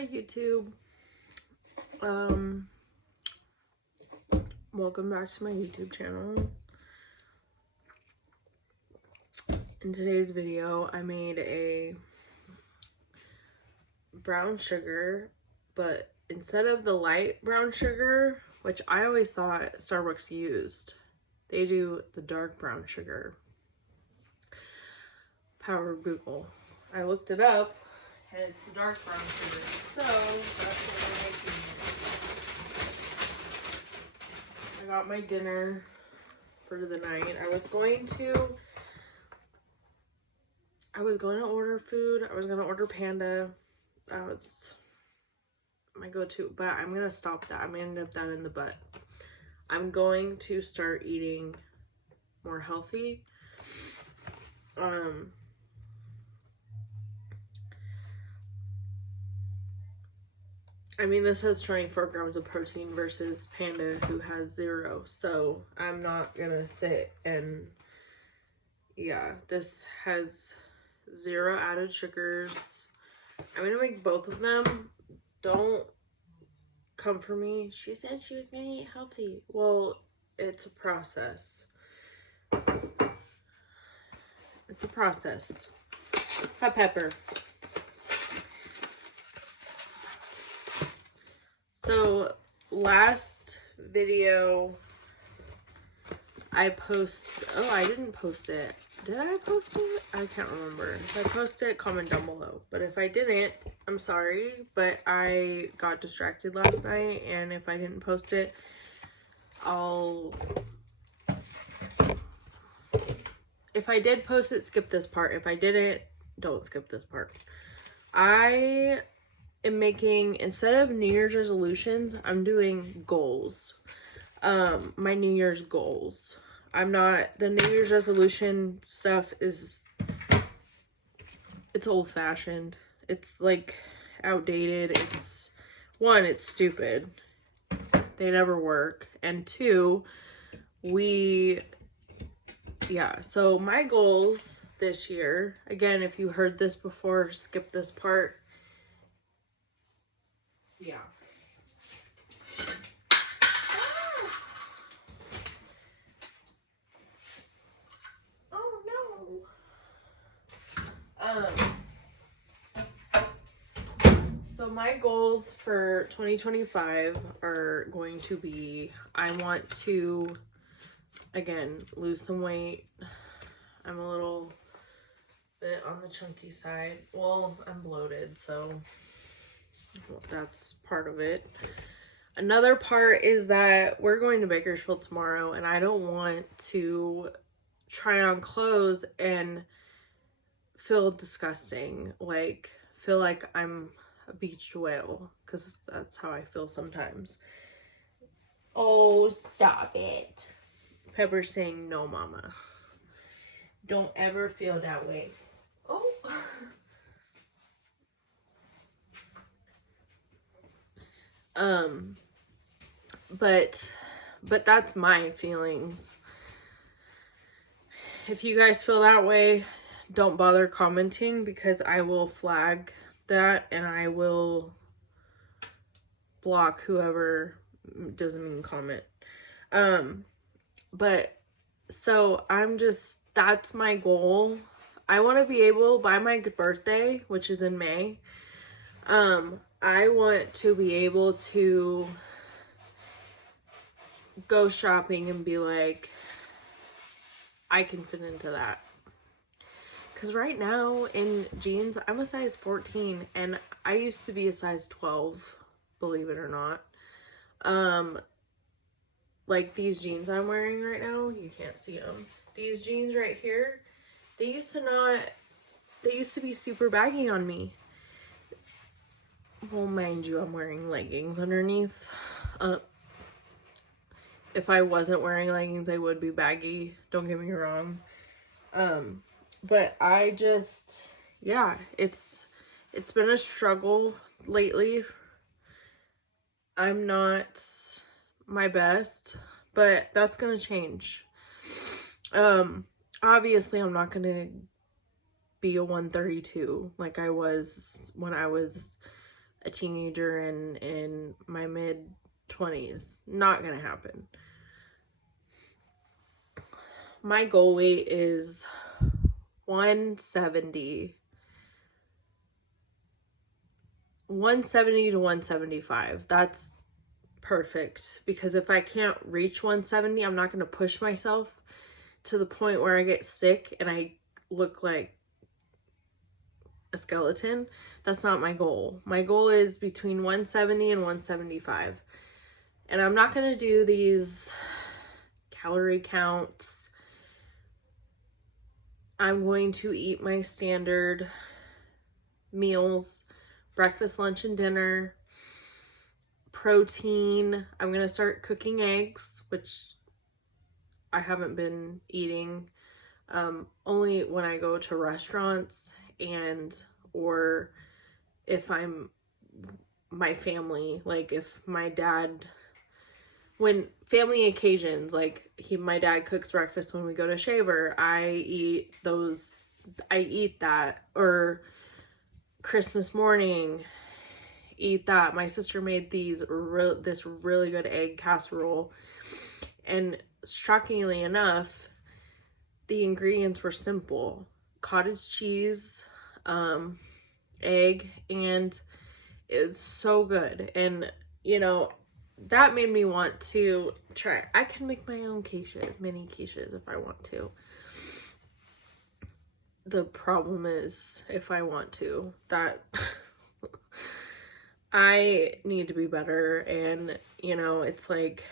Hi YouTube. Welcome back to my YouTube channel. In today's video, I made a brown sugar, but instead of the light brown sugar, which I always thought Starbucks used, they do the dark brown sugar. Power of Google. I looked it up, and it's the dark brown sugar, so that's what we're making. I got my dinner for the night. I was going to order food. I was going to order Panda. That was my go-to, but I'm going to stop that. I'm going to nip that in the butt. I'm going to start eating more healthy. I mean, this has 24 grams of protein versus Panda, who has 0. So I'm not gonna sit and, yeah, this has 0 added sugars. I'm gonna make both of them. Don't come for me. She said she was gonna eat healthy. Well, it's a process. It's a process. Hot pepper. So last video I didn't post it. Did I post it? I can't remember. If I posted it, comment down below. But if I didn't, I'm sorry. But I got distracted last night, and if I didn't post it, if I did post it, skip this part. If I didn't, don't skip this part. I am making, instead of New Year's resolutions, I'm doing goals. My New Year's goals. The New Year's resolution stuff it's old-fashioned. It's like outdated. It's stupid. They never work. And 2, so my goals this year, again, if you heard this before, skip this part. Yeah. Oh no. So my goals for 2025 are going to be, I want to, again, lose some weight. I'm a little bit on the chunky side. Well, I'm bloated, so that's part of it. Another part is that we're going to Bakersfield tomorrow, and I don't want to try on clothes and feel disgusting, like feel like I'm a beached whale, because that's how I feel sometimes. Oh, stop it. Pepper's saying no, mama. Don't ever feel that way. Oh. But that's my feelings. If you guys feel that way, don't bother commenting, because I will flag that and I will block whoever doesn't mean comment. But so that's my goal. I want to be able, by my birthday, which is in May, I want to be able to go shopping and be like, I can fit into that. Because right now in jeans, I'm a size 14, and I used to be a size 12, believe it or not. Like these jeans I'm wearing right now, you can't see them. These jeans right here, they used to be super baggy on me. Well, mind you, I'm wearing leggings underneath. If I wasn't wearing leggings, I would be baggy. Don't get me wrong. But I just, yeah, it's been a struggle lately. I'm not my best, but that's gonna change. Obviously I'm not gonna be a 132 like I was when I was a teenager in my mid-20s. Not gonna happen. My goal weight is 170 to 175. That's perfect, because if I can't reach 170, I'm not going to push myself to the point where I get sick and I look like a skeleton. That's not my goal. My goal is between 170 and 175. And I'm not going to do these calorie counts. I'm going to eat my standard meals, breakfast, lunch, and dinner. Protein. I'm going to start cooking eggs, which I haven't been eating. Only when I go to restaurants or if I'm my family, like if my dad, when family occasions, like my dad cooks breakfast when we go to Shaver, I eat that, or Christmas morning, eat that. My sister made this really good egg casserole, and shockingly enough, the ingredients were simple: cottage cheese, egg, and it's so good. And that made me want to try. I can make my own mini quiches if I want to. The problem is, if I want to, that I need to be better. And it's like,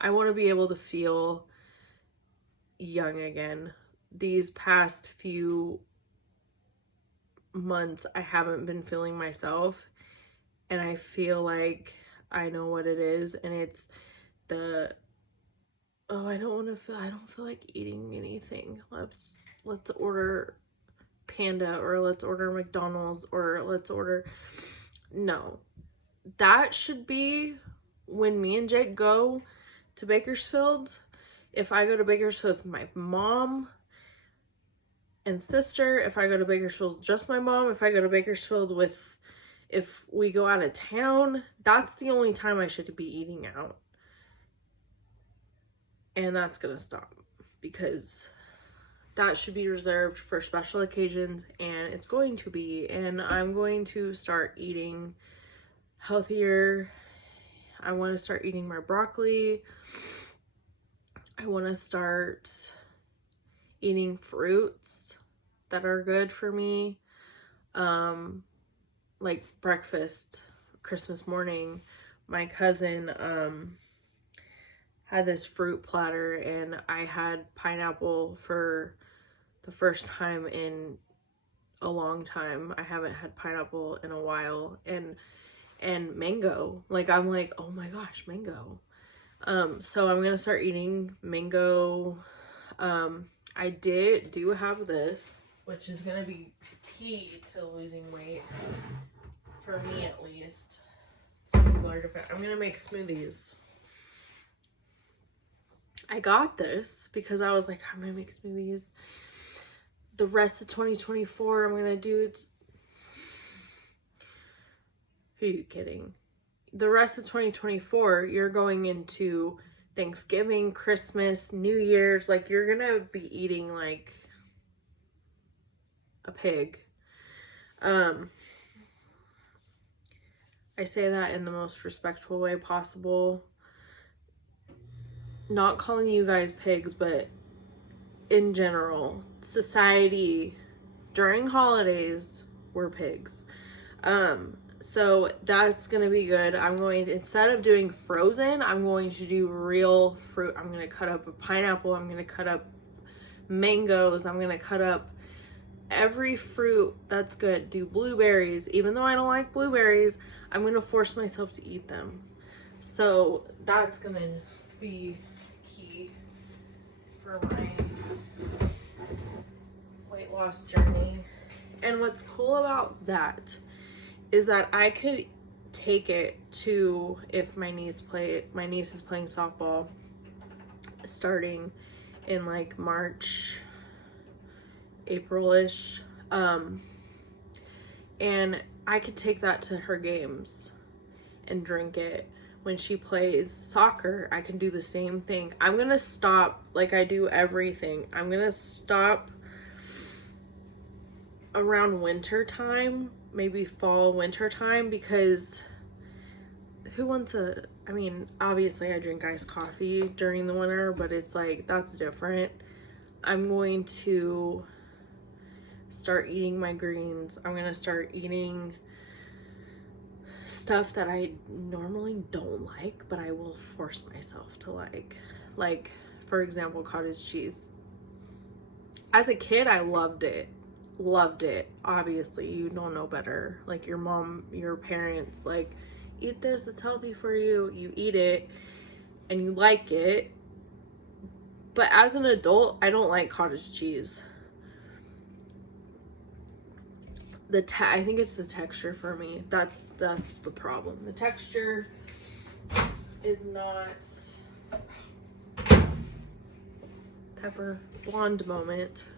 I want to be able to feel young again. These past few months, I haven't been feeling myself, and I feel like I know what it is, and it's I don't feel like eating anything. Let's order Panda, or let's order McDonald's, or let's order. No. That should be when me and Jake go to Bakersfield. If I go to Bakersfield with my mom and sister, if I go to Bakersfield just my mom, if I go to Bakersfield if we go out of town, that's the only time I should be eating out. And that's gonna stop, because that should be reserved for special occasions, and it's going to be. And I'm going to start eating healthier. I want to start eating my broccoli. I want to start eating fruits that are good for me. Like breakfast, Christmas morning, my cousin had this fruit platter, and I had pineapple for the first time in a long time. I haven't had pineapple in a while, and mango. Like, I'm like, oh my gosh, mango. So I'm gonna start eating mango. I do have this, which is gonna be key to losing weight, for me at least. Some people are different. I'm gonna make smoothies. I got this because I was like, I'm gonna make smoothies. The rest of 2024, I'm gonna do it. Who are you kidding? The rest of 2024, you're going into Thanksgiving, Christmas, New Year's. Like, you're gonna be eating like a pig. I say that in the most respectful way possible. Not calling you guys pigs, but in general, society during holidays, we're pigs. So that's gonna be good. Instead of doing frozen, I'm going to do real fruit. I'm gonna cut up a pineapple. I'm gonna cut up mangoes. I'm gonna cut up every fruit that's good. Do blueberries. Even though I don't like blueberries, I'm gonna force myself to eat them. So that's gonna be key for my weight loss journey. And what's cool about that is that I could take it to, if my niece is playing softball starting in like March, April-ish, and I could take that to her games and drink it. When she plays soccer, I can do the same thing. I'm going to stop, like I do everything. I'm going to stop around winter time, maybe fall, winter time, because who wants a, I mean, obviously I drink iced coffee during the winter, but it's like, that's different. I'm going to start eating my greens. I'm going to start eating stuff that I normally don't like, but I will force myself to like. Like, for example, cottage cheese. As a kid, I loved it. Loved it. Obviously, you don't know better. Like, your mom, your parents, like, eat this, it's healthy for you. You eat it, and you like it. But as an adult, I don't like cottage cheese. I think it's the texture for me. That's the problem. The texture is not. Pepper blonde moment.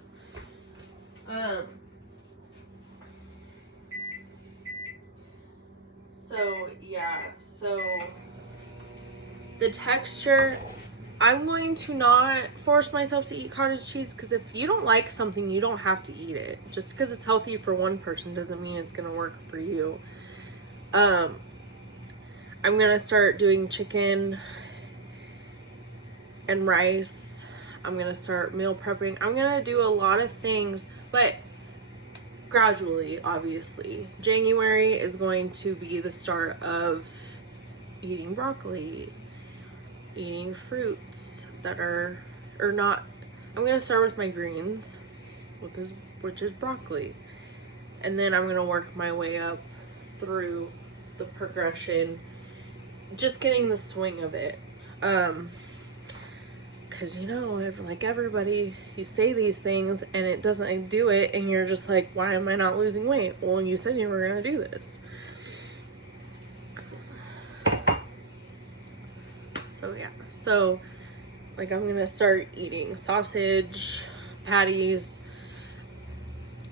So yeah, so the texture, I'm going to not force myself to eat cottage cheese, because if you don't like something, you don't have to eat it. Just because it's healthy for one person doesn't mean it's gonna work for you. I'm gonna start doing chicken and rice. I'm gonna start meal prepping. I'm gonna do a lot of things, but gradually, obviously. January is going to be the start of eating broccoli, eating fruits that are not. I'm gonna start with my greens, which is broccoli, and then I'm gonna work my way up through the progression, just getting the swing of it. Because, you know, like everybody, you say these things and it doesn't do it, and you're just like, why am I not losing weight? Well, you said you were going to do this. So, yeah. So, like, I'm going to start eating sausage, patties.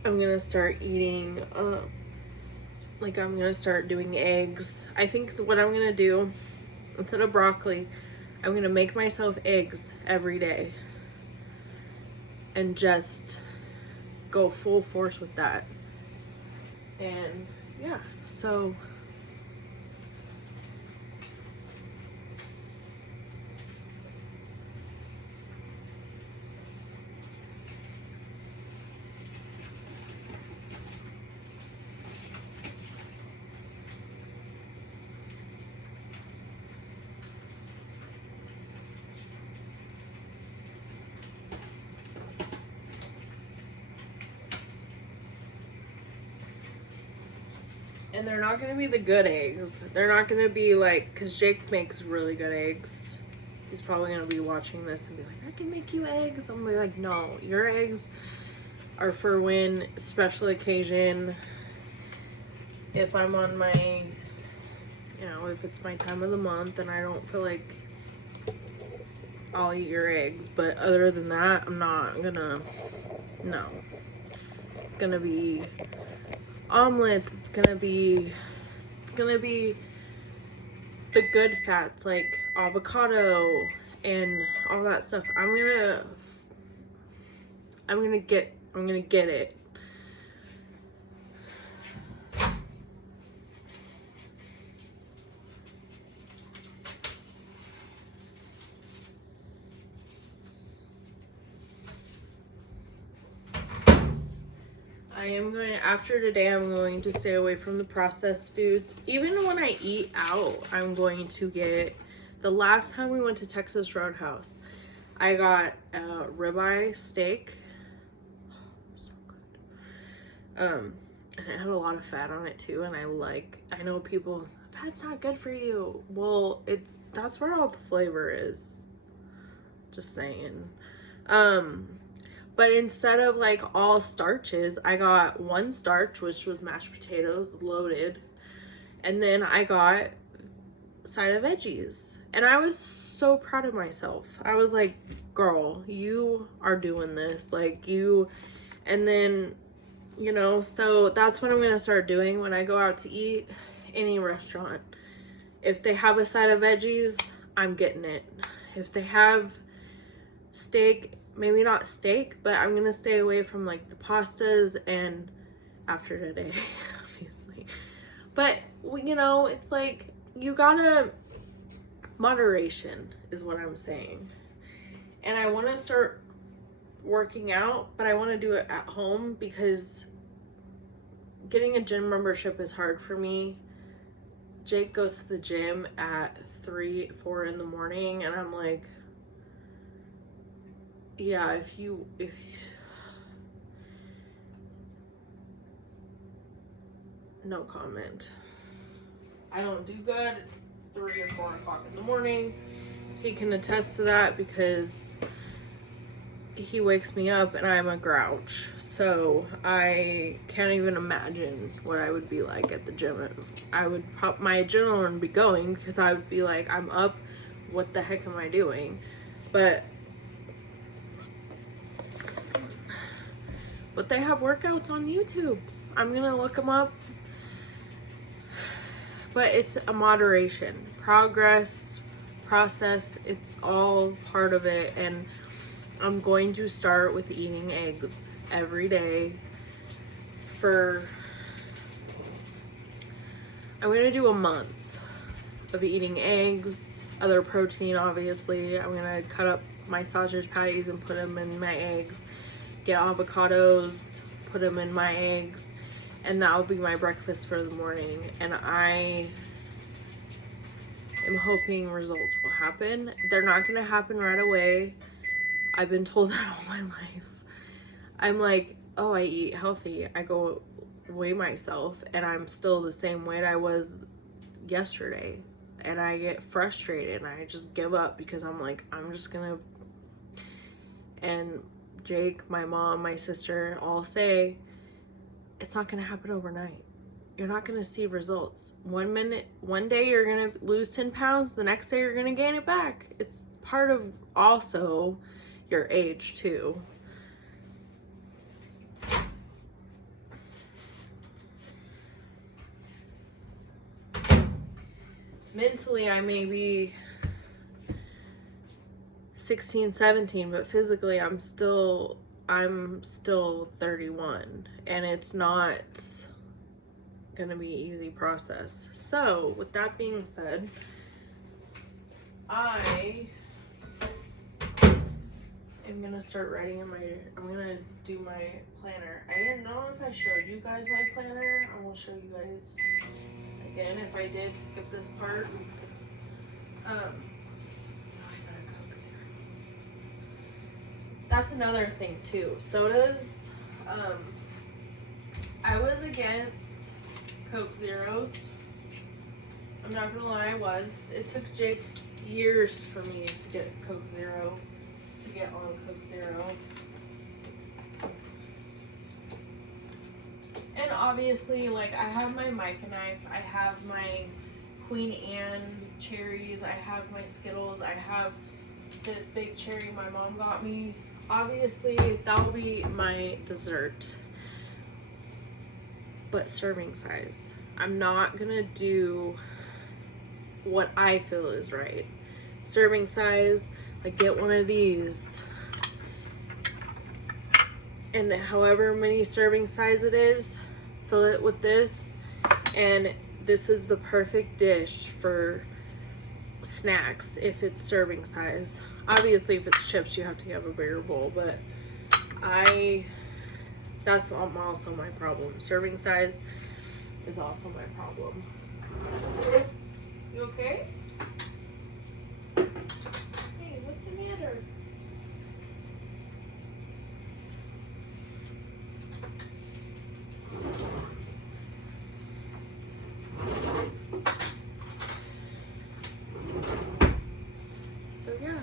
I'm going to start eating, I'm going to start doing eggs. I think what I'm going to do, instead of broccoli, I'm going to make myself eggs every day and just go full force with that. And yeah, so and they're not going to be the good eggs. They're not going to be like, because Jake makes really good eggs. He's probably going to be watching this and be like, I can make you eggs. I'm like, no, your eggs are for when special occasion. If I'm on my, you know, if it's my time of the month and I don't feel like, I'll eat your eggs. But other than that, I'm not gonna, no. It's gonna be omelets. It's gonna be the good fats, like avocado and all that stuff. I'm gonna get it. After today, I'm going to stay away from the processed foods. Even when I eat out, I'm going to get, the last time we went to Texas Roadhouse, I got a ribeye steak. So good. And it had a lot of fat on it too, and I know people, fat's not good for you. Well, that's where all the flavor is. Just saying. But instead of like all starches, I got one starch, which was mashed potatoes, loaded. And then I got a side of veggies. And I was so proud of myself. I was like, girl, you are doing this. Like, you. And then You know, so that's what I'm going to start doing when I go out to eat any restaurant. If they have a side of veggies, I'm getting it. If they have steak, maybe not steak, but I'm going to stay away from like the pastas and after today, obviously. But, you know, it's like you gotta, moderation is what I'm saying. And I want to start working out, but I want to do it at home because getting a gym membership is hard for me. Jake goes to the gym at 4 in the morning, and I'm like, yeah, if no comment. I don't do good at 3 or 4 o'clock in the morning. He can attest to that because he wakes me up and I'm a grouch. So I can't even imagine what I would be like at the gym. My adrenaline would be going because I would be like, I'm up, what the heck am I doing? But they have workouts on YouTube. I'm gonna look them up. But it's a moderation, process, it's all part of it. And I'm going to start with eating eggs every day I'm going to do a month of eating eggs, other protein obviously. I'm going to cut up my sausage patties and put them in my eggs, get avocados, put them in my eggs, and that will be my breakfast for the morning. And I am hoping results will happen. They're not going to happen right away. I've been told that all my life. I'm like, oh, I eat healthy. I go weigh myself and I'm still the same weight I was yesterday. And I get frustrated and I just give up because I'm like, I'm just gonna. And Jake, my mom, my sister all say, it's not gonna happen overnight. You're not gonna see results. One day you're gonna lose 10 pounds, the next day you're gonna gain it back. It's part of also your age too. Mentally, I may be 16, 17, but physically I'm still 31, and it's not gonna be an easy process. So with that being said, I am gonna start writing I'm gonna do my planner. I didn't know if I showed you guys my planner. I will show you guys again if I did skip this part. That's another thing too. Sodas. I was against Coke Zeros. I'm not gonna lie, I was. It took Jake years for me to get Coke Zero, to get on Coke Zero. And obviously, like, I have my Mike and Ike's, I have my Queen Anne cherries, I have my Skittles, I have this big cherry my mom got me. Obviously, that will be my dessert. But serving size. I'm not gonna do what I feel is right. Serving size, I get one of these. And however many serving size it is, fill it with this. And this is the perfect dish for snacks if it's serving size. Obviously, if it's chips, you have to have a bigger bowl, but that's also my problem. Serving size is also my problem. You okay? Hey, what's the matter?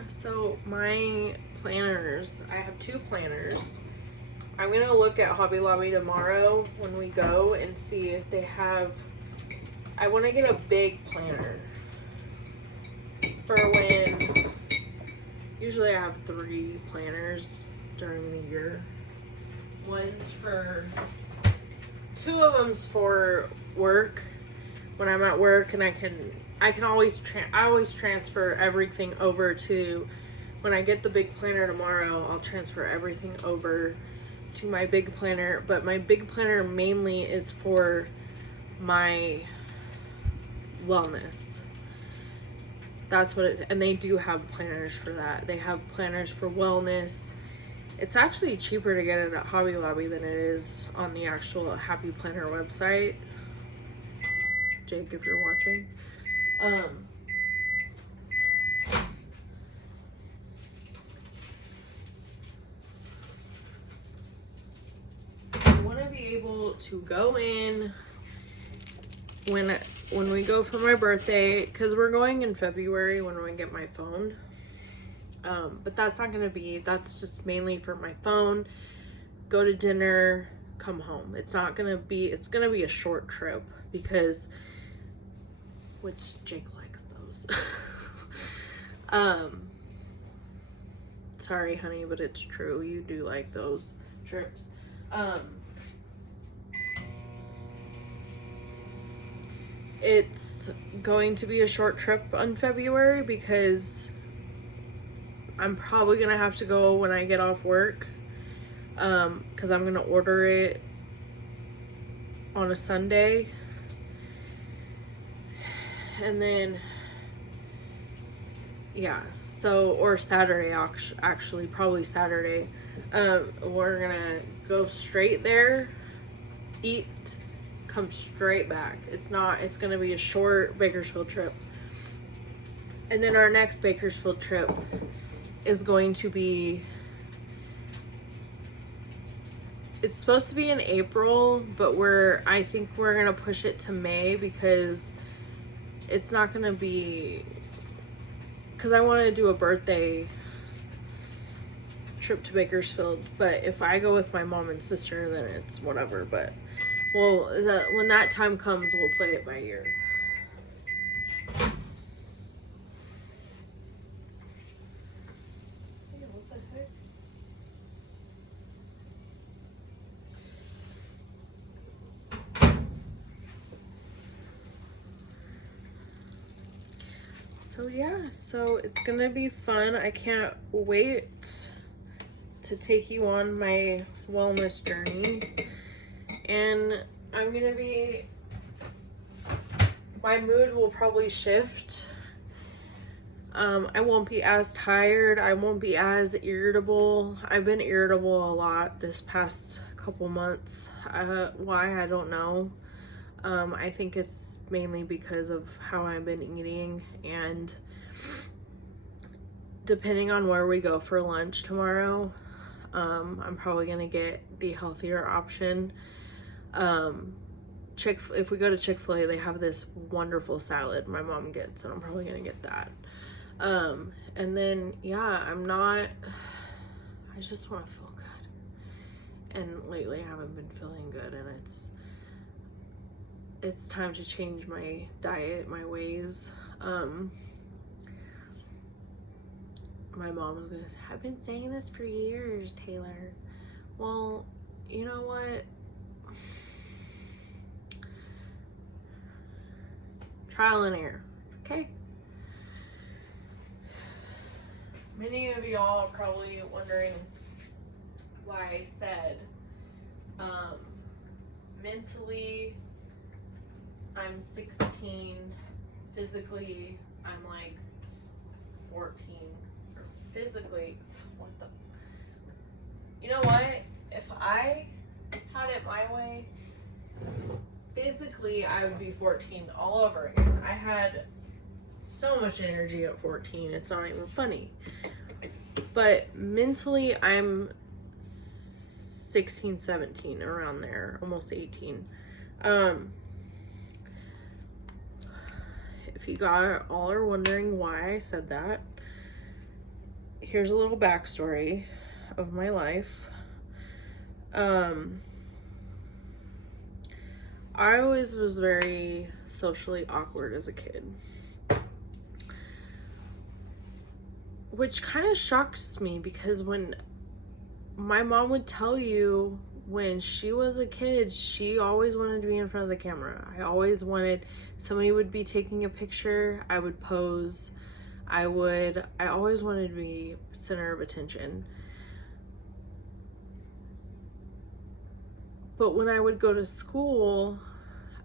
So my planners, I have 2 planners. I'm gonna look at Hobby Lobby tomorrow when we go and see if they have, I wanna get a big planner for when, usually I have 3 planners during the year. One's for 2 of them's for work when I'm at work, and I can always I always transfer everything over to, when I get the big planner tomorrow, I'll transfer everything over to my big planner. But my big planner mainly is for my wellness. That's what it is. And they do have planners for that. They have planners for wellness. It's actually cheaper to get it at Hobby Lobby than it is on the actual Happy Planner website. Jake, if you're watching. I want to be able to go in when we go for my birthday, because we're going in February when we get my phone. But that's not gonna be, that's just mainly for my phone, go to dinner, come home. It's not gonna be, it's gonna be a short trip, because, which Jake likes those. Sorry honey, but it's true, you do like those trips. It's going to be a short trip in February because I'm probably gonna have to go when I get off work, because I'm gonna order it on a Sunday, and then yeah, so, or Saturday, actually probably Saturday. We're gonna go straight there, eat, come straight back. It's gonna be a short Bakersfield trip. And then our next Bakersfield trip is going to be, it's supposed to be in April, but I think we're gonna push it to May, because it's not gonna be, because I want to do a birthday trip to Bakersfield. But if I go with my mom and sister, then it's whatever. But well, when that time comes, we'll play it by ear. So yeah, so it's gonna be fun. I can't wait to take you on my wellness journey. And I'm gonna be, my mood will probably shift. I won't be as tired. I won't be as irritable. I've been irritable a lot this past couple months. Why, I don't know. I think it's mainly because of how I've been eating, and depending on where we go for lunch tomorrow, I'm probably gonna get the healthier option. If we go to Chick-fil-A, they have this wonderful salad my mom gets, and I'm probably gonna get that. And then yeah, I just want to feel good, and lately I haven't been feeling good, and it's time to change my diet, my ways. My mom was gonna say, I've been saying this for years, Taylor. Well, you know what? Trial and error, okay? Many of y'all are probably wondering why I said, mentally, I'm 16, physically, I'm like 14, or physically, what the, you know what, if I had it my way, physically, I would be 14 all over again. I had so much energy at 14, it's not even funny. But mentally, I'm 16, 17, around there, almost 18. If you all are wondering why I said that, here's a little backstory of my life. I always was very socially awkward as a kid, which kind of shocks me, because when my mom would tell you when she was a kid, she always wanted to be in front of the camera. I always wanted, somebody would be taking a picture, I would pose. I always wanted to be center of attention. But when I would go to school,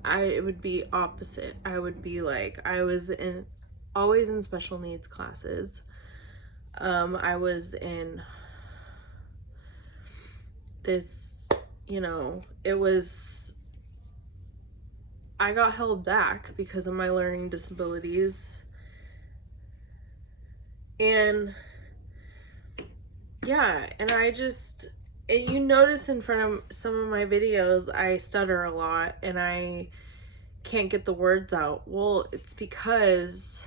it would be opposite. I would be like, I was always in special needs classes. I was in this, I got held back because of my learning disabilities. And yeah, and you notice in front of some of my videos, I stutter a lot and I can't get the words out. Well, it's because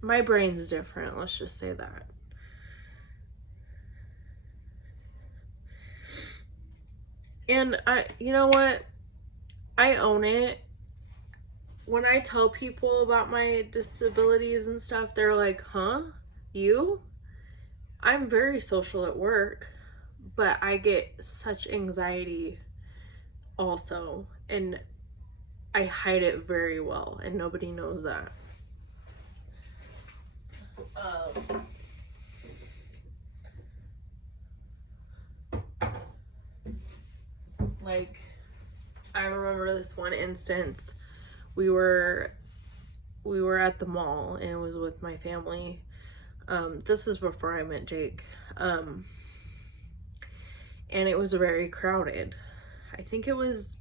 my brain's different, let's just say that. And you know what? I own it. When I tell people about my disabilities and stuff, they're like, huh? You? I'm very social at work, but I get such anxiety also. And I hide it very well, and nobody knows that. Like, I remember this one instance. We were at the mall, and it was with my family. This is before I met Jake. And it was very crowded. I think it was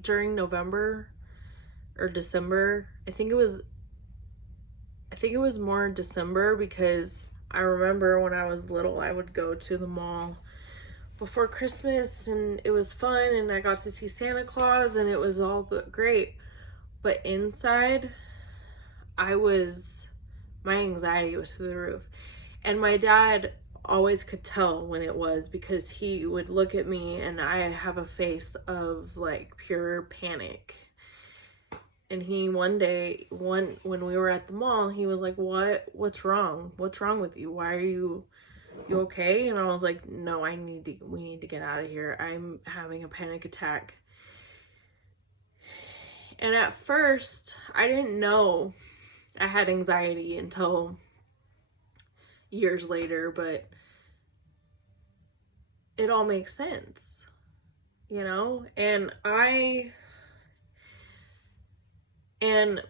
during November or December. I think it was more December, because I remember when I was little, I would go to the mall before Christmas and it was fun and I got to see Santa Claus and it was all great. But inside, my anxiety was through the roof. And my dad always could tell when it was, because he would look at me and I have a face of like pure panic. And he when we were at the mall, he was like, what's wrong? What's wrong with you? Why are you okay? And I was like, no, we need to get out of here. I'm having a panic attack. And at first, I didn't know I had anxiety until years later, but it all makes sense,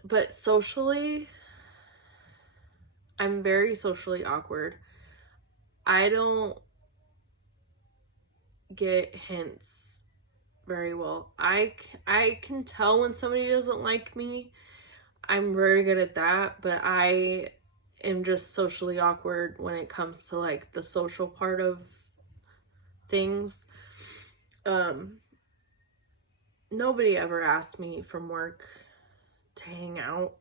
but socially, I'm very socially awkward. I don't get hints very well. I can tell when somebody doesn't like me. I'm very good at that, but I am just socially awkward when it comes to like the social part of things. Nobody ever asked me from work to hang out.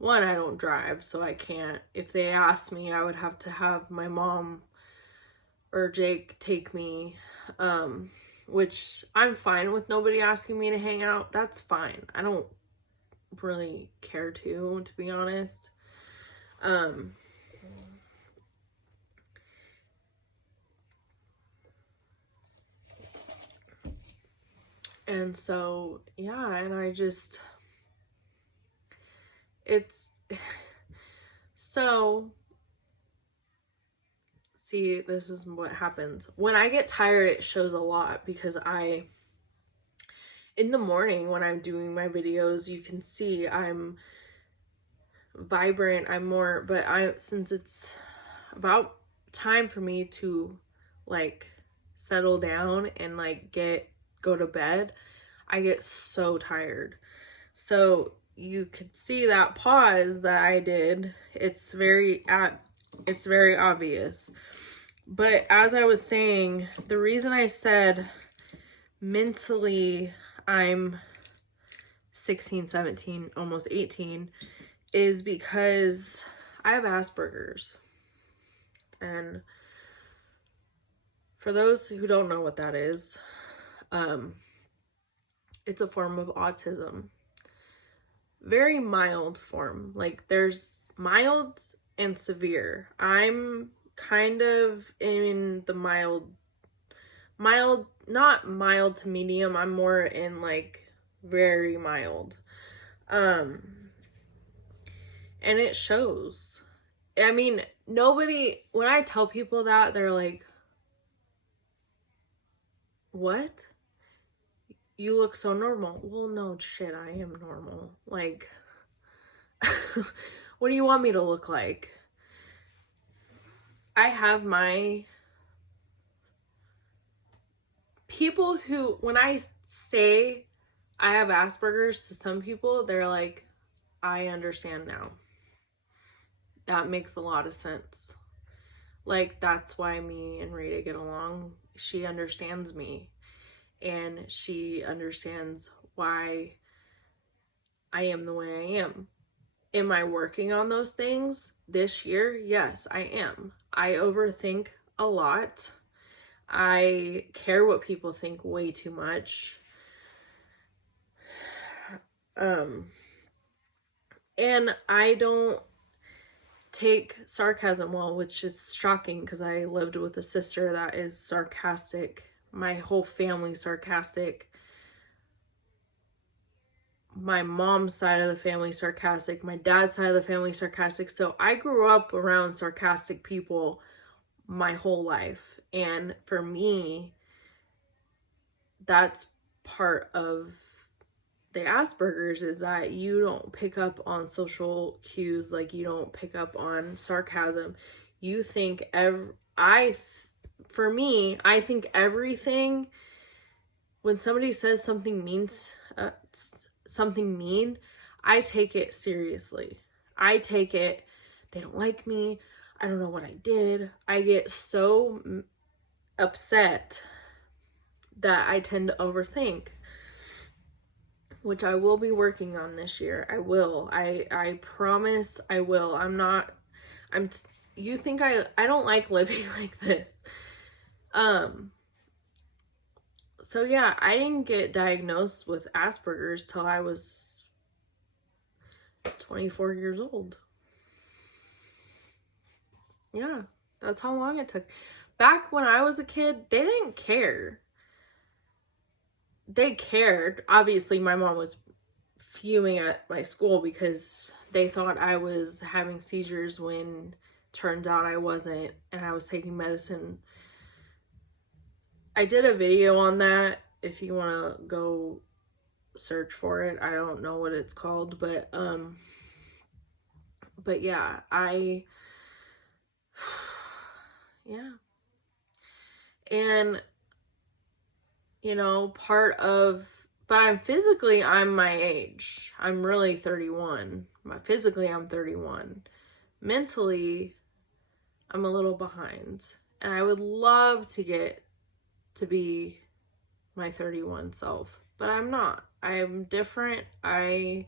One, I don't drive, so I can't. If they asked me, I would have to have my mom or Jake take me, which I'm fine with nobody asking me to hang out. That's fine. I don't really care to be honest. And so, yeah, and so, see, this is what happens. When I get tired, it shows a lot, because in the morning when I'm doing my videos, you can see I'm vibrant, since it's about time for me to like settle down and like go to bed, I get so tired. So you could see that pause that I did. It's very obvious. But as I was saying, the reason I said mentally I'm 16, 17, almost 18 is because I have Asperger's. And for those who don't know what that is, it's a form of autism. Very mild form. Like, there's mild and severe. I'm kind of in the mild, not mild to medium. I'm more in like very mild. And it shows. I mean, nobody, when I tell people that, they're like, what? You look so normal. Well, no, shit, I am normal. Like, what do you want me to look like? I have my people who, when I say I have Asperger's to some people, they're like, I understand now. That makes a lot of sense. Like, that's why me and Rita get along. She understands me, and she understands why I am the way I am. Am I working on those things this year? Yes, I am. I overthink a lot. I care what people think way too much. And I don't take sarcasm well, which is shocking because I lived with a sister that is sarcastic. My whole family's sarcastic. My mom's side of the family sarcastic. My dad's side of the family sarcastic. So I grew up around sarcastic people my whole life. And for me, that's part of the Asperger's, is that you don't pick up on social cues. Like, you don't pick up on sarcasm. You think for me, I think everything, when somebody says something mean, I take it seriously. I take it, they don't like me, I don't know what I did. I get so upset that I tend to overthink, which I will be working on this year. I will. I promise I will. You think I don't like living like this. So yeah, I didn't get diagnosed with Asperger's till I was 24 years old. Yeah, that's how long it took. Back when I was a kid, they didn't care. They cared. Obviously, my mom was fuming at my school because they thought I was having seizures when turns out I wasn't, and I was taking medicine. I did a video on that if you want to go search for it. I don't know what it's called, but yeah, yeah. And but I'm my age. I'm really 31. Physically, I'm 31. Mentally, I'm a little behind. And I would love to get to be my 31 self, but I'm not. I'm different. I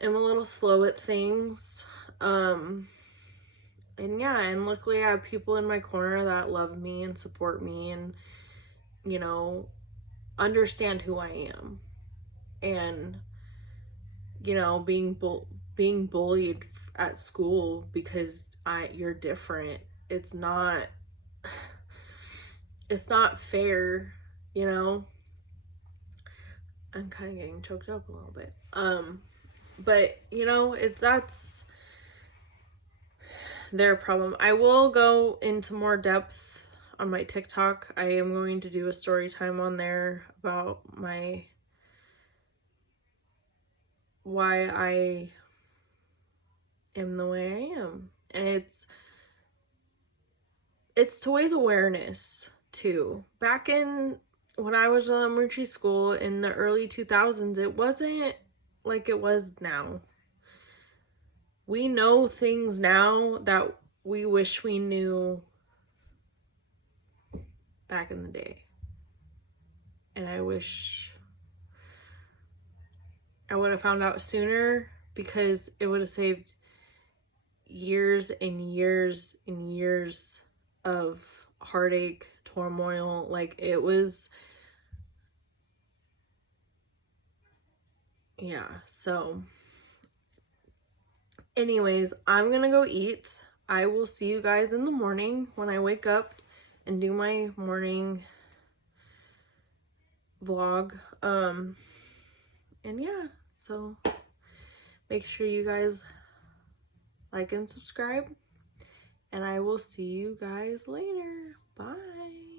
am a little slow at things. And yeah, and luckily I have people in my corner that love me and support me and, understand who I am. And, being bullied at school because you're different. It's not fair, I'm kind of getting choked up a little bit. But that's their problem. I will go into more depth on my TikTok. I am going to do a story time on there about why I am the way I am. And it's to raise awareness too. Back when I was in elementary school in the early 2000s, it wasn't like it was now. We know things now that we wish we knew back in the day. And I wish I would have found out sooner, because it would have saved years and years and years of heartache, turmoil. Like, it was, yeah. So Anyways, I'm gonna go eat. I will see you guys in the morning when I wake up and do my morning vlog. And yeah, so make sure you guys like and subscribe, and I will see you guys later. Bye.